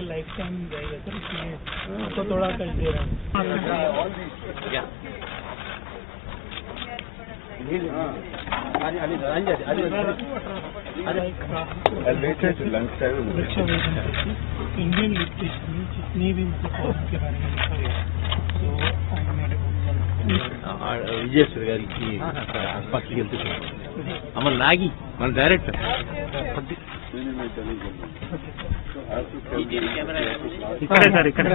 life time जाएगा sir, इसमें तो थोड़ा कर दे रहा इंडियन लिटरेचर में जितने भी के बारे में लिखा गया విజయేశ్వర్ గారికి పత్రిక అమ్మ నాగి మన డైరెక్టర్ ఇక్కడే సార్ ఇక్కడ